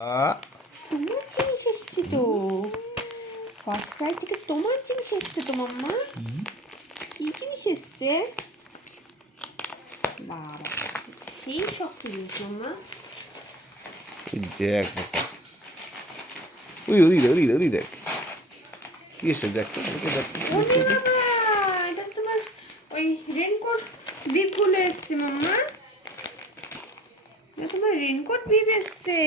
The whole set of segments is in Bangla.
তোমার জিনিস এসছে তো, ফার্স্ট ক্রাই থেকে তোমার জিনিস এসছে তো মাম্মা। কি জিনিস এসছে? বাবা, সেই শক্ত জিনিস মাম্মা। দেখ ওই ওই ওই ওই দেখ কি এসে দেখছো ওরে বাবা, এটা তোমার ওই রেনকোট বিপগুলো এসছে মাম্মা। এটা তোমার রেনকোট বিপ এসছে।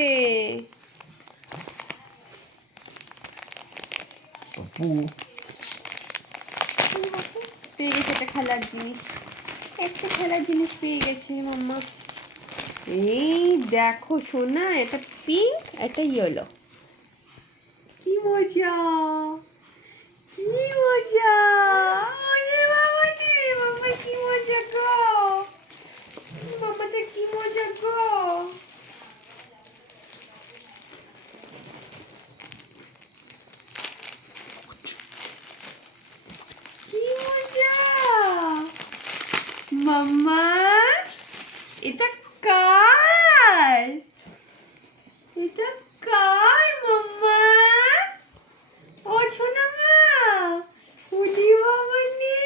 পেয়ে গেছে একটা খেলার জিনিস, একটা খেলার জিনিস পেয়ে গেছে মাম্মা। এই দেখো সোনা, এটা পিঙ্ক, এটা ইয়েলো। কি মজা, কি মজা! ওরে বাবা রে, মাম্মা কি মজা গো, মাম্মাতে কি মজা গো। কি মজা মাম্মা, এটা কার? এটা কার মাম্মা? ও ছোনা মা, উলি বাবা নে,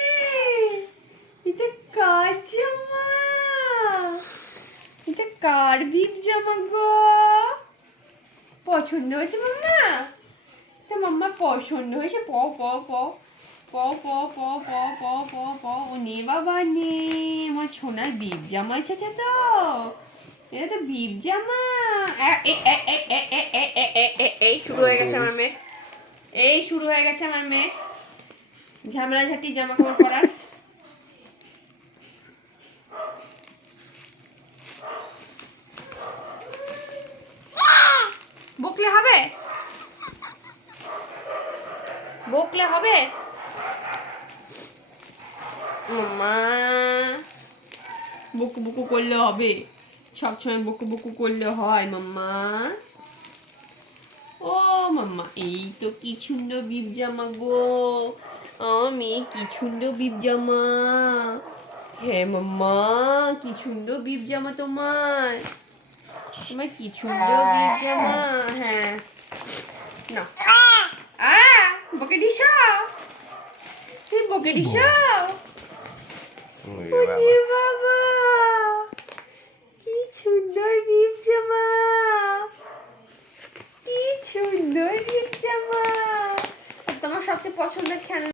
এটা কার জামা? এটা কার বিপ জামা গো? পছন্দ হয়েছে মাম্মা? তো মাম্মা পছন্দ হয়েছে। প প প প প প প প প প ও নে বাবা নে, আমার সোনার বিপ জামা এসেছে তো। এটা তো বিপ জামা। এই শুরু হয়ে গেছে আমার মেয়ের, এই শুরু হয়ে গেছে আমার মেয়ের ঝামেলা ঝাঁটি জামা কাপড় পরার। বকলে হবে, বকলে হবে মাম্মা, বকু বকু করলে হবে? সবসময় বকু বকু করলে হয় মাম্মা? ও মাম্মা, এই তো কি সুন্দর বিপ জামা গো, আমি কি সুন্দর বিপ জামা। হ্যাঁ মাম্মা, কি সুন্দর বিপ জামা তোমার, তোমার কি সুন্দর বিপ জামা। হ্যাঁ না, বকে দিস, তুই বকে দিস। ওরে বাবা, কি সুন্দর বিপ জামা, কি সুন্দর বিপ জামা। তোমার সবচেয়ে পছন্দের খেলনা